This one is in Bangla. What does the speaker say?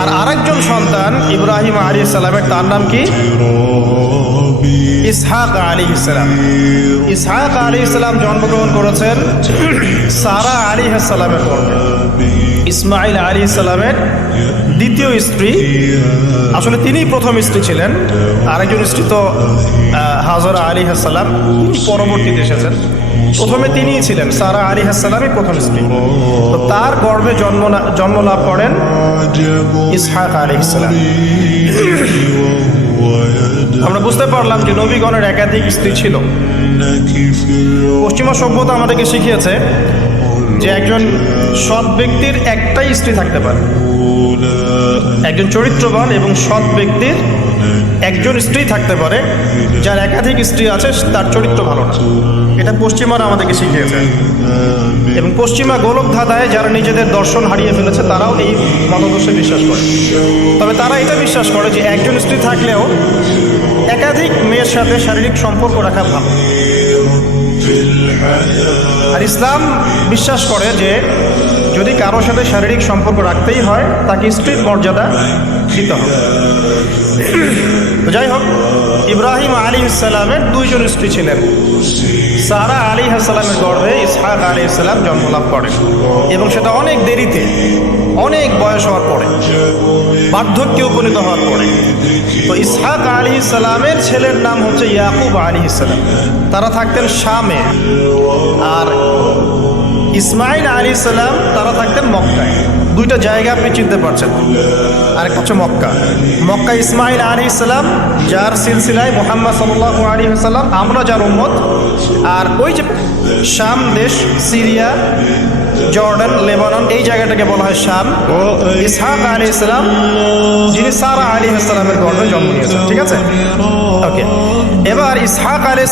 আর আরেকজন সন্তান ইব্রাহিম আলাইহিস সালামের, তার নাম কি? ইসহাক আলাইহিস সালাম। ইসহাক আলাইহিস সালাম জন্মগ্রহণ করেছেন সারা আলাইহিস সালামের গর্ভে। ইসমাইল আলাইহিস সালামের দ্বিতীয় স্ত্রী, আসলে তিনিই প্রথম স্ত্রী ছিলেন। আরেকজন স্ত্রী তো হাজরা আলাইহিস সালাম, তিনি পরবর্তীতে এসেছেন। প্রথমে তিনিই ছিলেন, সারা আলাইহিস সালামই প্রথম স্ত্রী। তো তার গর্ভে জন্ম লাভ করেন ইসহাক আলাইহিস সালাম। আমরা বুঝতে পারলাম যে নবীগণের একাধিক স্ত্রী ছিল। পশ্চিমা সভ্যতা আমাদেরকে শিখিয়েছে যে একজন সৎ ব্যক্তির একটাই স্ত্রী থাকতে পারে। একজন চরিত্রবান এবং সৎ ব্যক্তির একজন স্ত্রী থাকতে পারে। যার একাধিক স্ত্রী আছে তার চরিত্র ভালো না। এটা পশ্চিমারা আমাদেরকে শিখিয়েছে। এবং পশ্চিমা গোলক ধাঁধায় যারা নিজেদের দর্শন হারিয়ে ফেলেছে তারাও এই মতাদর্শে বিশ্বাস করে। তবে তারা এটা বিশ্বাস করে যে একজন স্ত্রী থাকলেও একাধিক মেয়ের সাথে শারীরিক সম্পর্ক রাখা ভালো। আর ইসলাম বিশ্বাস করে যে যদি কারোর সাথে শারীরিক সম্পর্ক রাখতেই হয় তাকে স্ত্রীর মর্যাদা দিতে হবে। তো যাই হোক, ইব্রাহিম আলাইহিস সালামের দুইজন স্ত্রী ছিলেন। সারা আলাইহিস সালামের গর্ভে ইসহাক আলাইহিস সালাম জন্ম লাভ করেন এবং সেটা অনেক দেরিতে, অনেক বয়স হওয়ার পরে, বার্ধক্যে উপনীত হওয়ার পরে। তো ইসহাক আলাইহিস সালামের ছেলের নাম হচ্ছে ইয়াকুব আলাইহিস সালাম। তারা থাকতেন শামে। আর ইসমাইল আলাইহিস সালাম তারা থাকতেন মক্কায়। দুইটা জায়গা আপনি চিনতে পারছেন। আরেকটা হচ্ছে মক্কা। মক্কা ইসমাইল আলাইহিস সালাম, যার সিলসিলায় মুহাম্মদ সাল্লাল্লাহু আলাইহি ওয়াসাল্লাম, আমরা যার উম্মত। আর ওই যে শাম দেশ, সিরিয়া, জর্ডান, লেবানন, এই জায়গাটাকে বলা হয় শাম। ইসহাক আলাইহিস সালাম যিনি সারা আলাইহিস সালামের গর্ভে জন্ম নিয়েছেন। ঠিক আছে, ওকে। এবার ইসহাক আলাইহিস